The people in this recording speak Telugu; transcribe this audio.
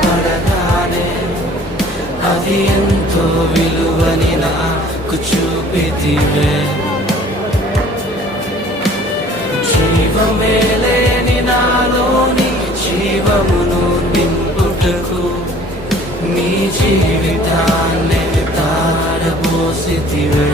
పడగానే అది ఎంతో విలువని నాకు చూపితివే. జీవమే లేని నాలోని జీవమును నింపుటకు నీ జీవితాన్ని తారబోసితివే.